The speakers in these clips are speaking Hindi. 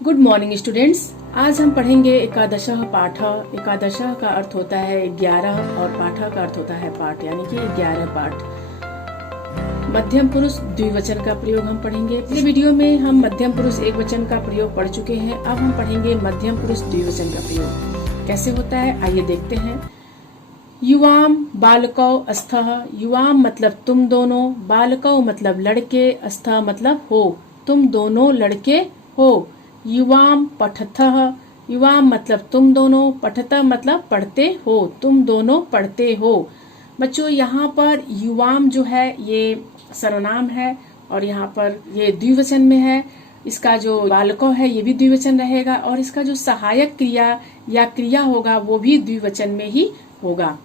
Good morning students. आज हम पढ़ेंगे एकादशः पाठ। एकादशः का अर्थ होता है 11 और पाठ का अर्थ होता है पाठ, यानी कि 11 पाठ। मध्यम पुरुष द्विवचन का प्रयोग हम पढ़ेंगे। पिछले वीडियो में हम मध्यम पुरुष एक वचन का प्रयोग पढ़ चुके हैं। अब हम पढ़ेंगे मध्यम पुरुष द्विवचन का प्रयोग कैसे होता है, आइए देखते हैं। युवाम बालकौ अस्थः। युवाम मतलब तुम दोनों, बालकौ मतलब लड़के, अस्थः मतलब हो, तुम दोनों लड़के हो। युवाम पठथः। युवाम मतलब तुम दोनों, पठतः मतलब पढ़ते हो, तुम दोनों पढ़ते हो। बच्चों यहाँ पर युवाम जो है ये सर्वनाम है और यहाँ पर ये द्विवचन में है। इसका जो बालकों है ये भी द्विवचन रहेगा और इसका जो सहायक क्रिया या क्रिया होगा वो भी द्विवचन में ही होगा।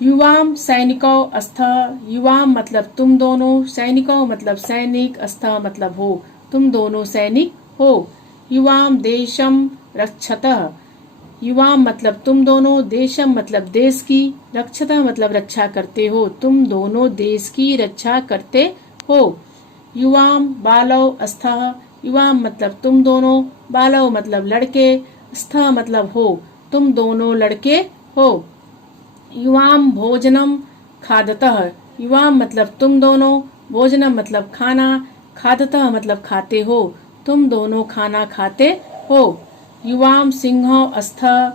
युवाम सैनिकौ अस्थः। युवाम मतलब तुम दोनों, सैनिकौ मतलब सैनिक, अस्थः मतलब हो, तुम दोनों सैनिक हो। युवाम देशम रक्षतः। युवाम मतलब तुम दोनों, देशम मतलब देश की, रक्षतः मतलब रक्षा करते हो, तुम दोनों देश की रक्षा करते हो। युवाम बालौ अस्थः। युवाम मतलब तुम दोनों, बालौ मतलब लड़के, अस्थः मतलब हो, तुम दोनों लड़के हो। युवाम भोजनम खादतः। युवाम मतलब तुम दोनों, भोजनम मतलब खाना, खादतः मतलब खाते हो, तुम दोनों खाना खाते हो। युवाम सिंहो अस्थः।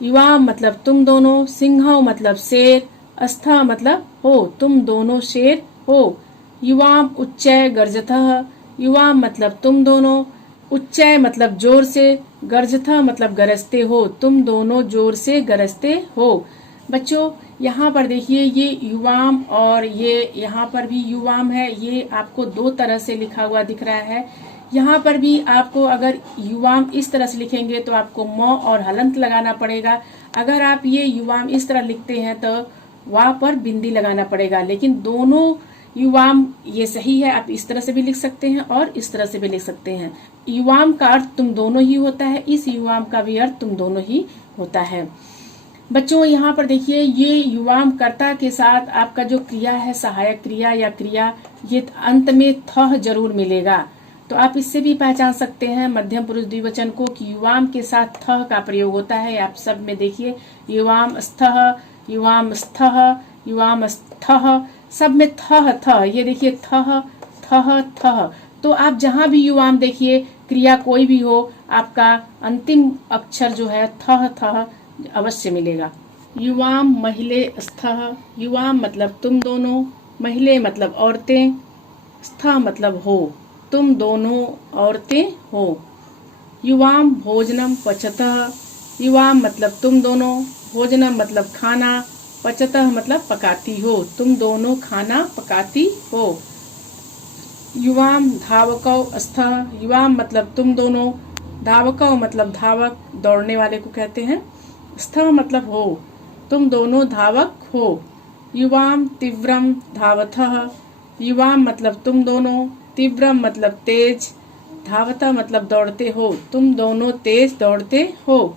युवाम मतलब तुम दोनों, सिंहो मतलब शेर, अस्थः मतलब हो, तुम दोनों शेर हो। युवाम उच्चय गर्जतः। युवाम मतलब तुम दोनों, उच्चय मतलब जोर से, गर्जतः मतलब गरजते हो, तुम दोनों जोर से गरजते हो। बच्चों यहाँ पर देखिए ये युवाम और ये यहाँ पर भी युवाम है, ये आपको दो तरह से लिखा हुआ दिख रहा है। यहाँ पर भी आपको अगर युवाम इस तरह से लिखेंगे तो आपको म और हलंत लगाना पड़ेगा। अगर आप ये युवाम इस तरह लिखते हैं तो वहाँ पर बिंदी लगाना पड़ेगा। लेकिन दोनों युवाम ये सही है, आप इस तरह से भी लिख सकते हैं और इस तरह से भी लिख सकते हैं। युवाम का अर्थ तुम दोनों ही होता है, इस युवाम का भी अर्थ तुम दोनों ही होता है। बच्चों यहाँ पर देखिए ये युवाम कर्ता के साथ आपका जो क्रिया है, सहायक क्रिया या क्रिया, ये अंत में थह जरूर मिलेगा। तो आप इससे भी पहचान सकते हैं मध्यम पुरुष द्विवचन को कि युवाम के साथ थह का प्रयोग होता है। आप सब में देखिए युवाम स्थः, युवाम स्थः, युवाम स्थः, सब में थह थह, ये देखिए थह थह थह। तो आप जहां भी युवाम देखिए, क्रिया कोई भी हो, आपका अंतिम अक्षर जो है थह थह अवश्य मिलेगा। युवाम महिले स्थः। युवाम मतलब तुम दोनों, महिले मतलब औरतें, स्थः मतलब हो, तुम दोनों औरतें हो। युवाम भोजनम पचतः। युवाम मतलब तुम दोनों, भोजनम मतलब खाना, पचतः मतलब पकाती हो, तुम दोनों खाना पकाती हो। युवाम धावकौ अस्थः। युवाम मतलब तुम दोनों, धावकौ मतलब धावक, दौड़ने वाले को कहते हैं, स्थः मतलब हो, तुम दोनों धावक हो। युवाम तीव्रम धावथः। युवाम मतलब तुम दोनों, तीव्रम मतलब तेज, धावता मतलब दौड़ते हो, तुम दोनों तेज दौड़ते हो।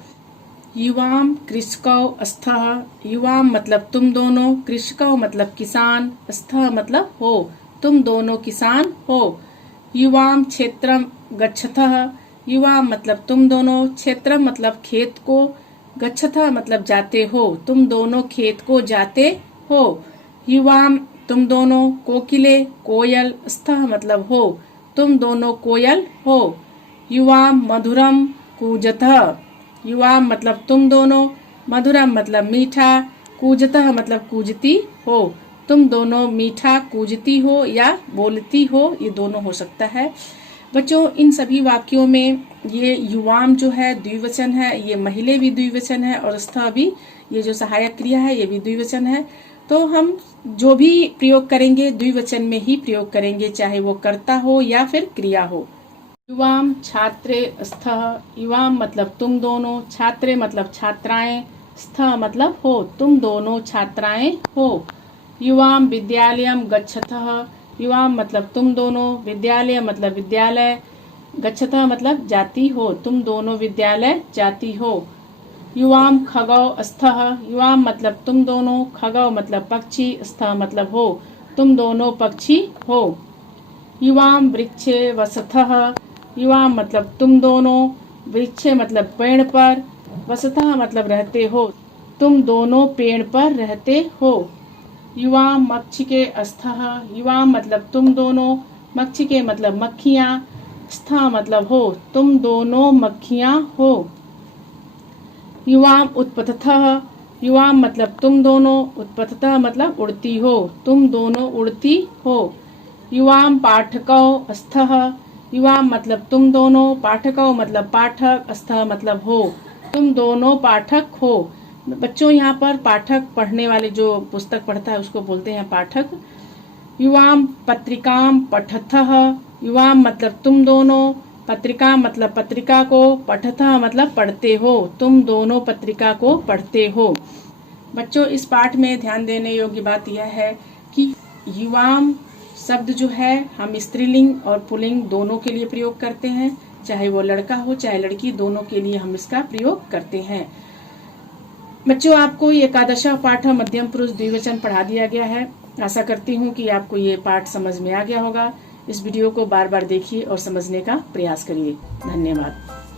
युवाम कृषकौ अस्थः। युवाम मतलब तुम दोनों, कृषकौ मतलब किसान, अस्थः मतलब हो, तुम दोनों किसान हो। युवाम क्षेत्रम गच्छतः। युवाम मतलब तुम दोनों, क्षेत्रम मतलब खेत को, गच्छतः मतलब जाते हो, तुम दोनों खेत को जाते हो। युवाम तुम दोनों कोकिले, कोयल, स्थः मतलब हो, तुम दोनों कोयल हो। युवाम मधुरम कूजतः। युवाम मतलब तुम दोनों, मधुरम मतलब मीठा, कूजतः मतलब कूजती हो, तुम दोनों मीठा कूजती हो या बोलती हो, ये दोनों हो सकता है। बच्चों इन सभी वाक्यों में ये युवाम जो है द्विवचन है, ये महिले भी द्विवचन है और स्थः भी, ये जो सहायक क्रिया है ये भी द्विवचन है। तो हम जो भी प्रयोग करेंगे द्विवचन में ही प्रयोग करेंगे, चाहे वो कर्ता हो या फिर क्रिया हो। युवाम छात्रे स्थः। युवाम मतलब तुम दोनों, छात्रे मतलब छात्राएं, स्थः मतलब हो, तुम दोनों छात्राएं हो। युवाम विद्यालयम गच्छतः। युवाम मतलब तुम दोनों, विद्यालय मतलब विद्यालय, गच्छतः मतलब जाती हो, तुम दोनों विद्यालय जाती हो। युवाम खगौ अस्थः। युवाम मतलब तुम दोनों, खगौ मतलब पक्षी, स्थः मतलब हो, तुम दोनों पक्षी हो। युवाम वृक्षे वसतः। युवाम मतलब तुम दोनों, वृक्षे मतलब पेड़ पर, वसतः मतलब रहते हो, तुम दोनों पेड़ पर रहते हो। युवाम मक्षिके अस्थः, युवाम मतलब तुम दोनों, मक्षिके मतलब मक्खियाँ, स्था मतलब हो, तुम दोनों मक्खियाँ हो। युवाम उत्पतथः, युवाम मतलब तुम दोनों, उत्पतथः मतलब उड़ती हो, तुम दोनों उड़ती हो। युवाम पाठकौ अस्थः, युवाम मतलब तुम दोनों, पाठकौ मतलब पाठक, अस्थः मतलब हो, तुम दोनों पाठक हो। बच्चों यहाँ पर पाठक पढ़ने वाले जो पुस्तक पढ़ता है उसको बोलते हैं पाठक। युवाम पत्रिकाम पठथः, युवाम मतलब तुम दोनों, पत्रिका मतलब पत्रिका को, पठथः मतलब पढ़ते हो, तुम दोनों पत्रिका को पढ़ते हो। बच्चों इस पाठ में ध्यान देने योग्य बात यह है कि युवाम शब्द जो है हम स्त्रीलिंग और पुल्लिंग दोनों के लिए प्रयोग करते हैं, चाहे वो लड़का हो चाहे लड़की, दोनों के लिए हम इसका प्रयोग करते हैं। बच्चों आपको ये एकादशः पाठ मध्यम पुरुष द्विवचन पढ़ा दिया गया है। आशा करती हूँ कि आपको ये पाठ समझ में आ गया होगा। इस वीडियो को बार बार देखिए और समझने का प्रयास करिए। धन्यवाद।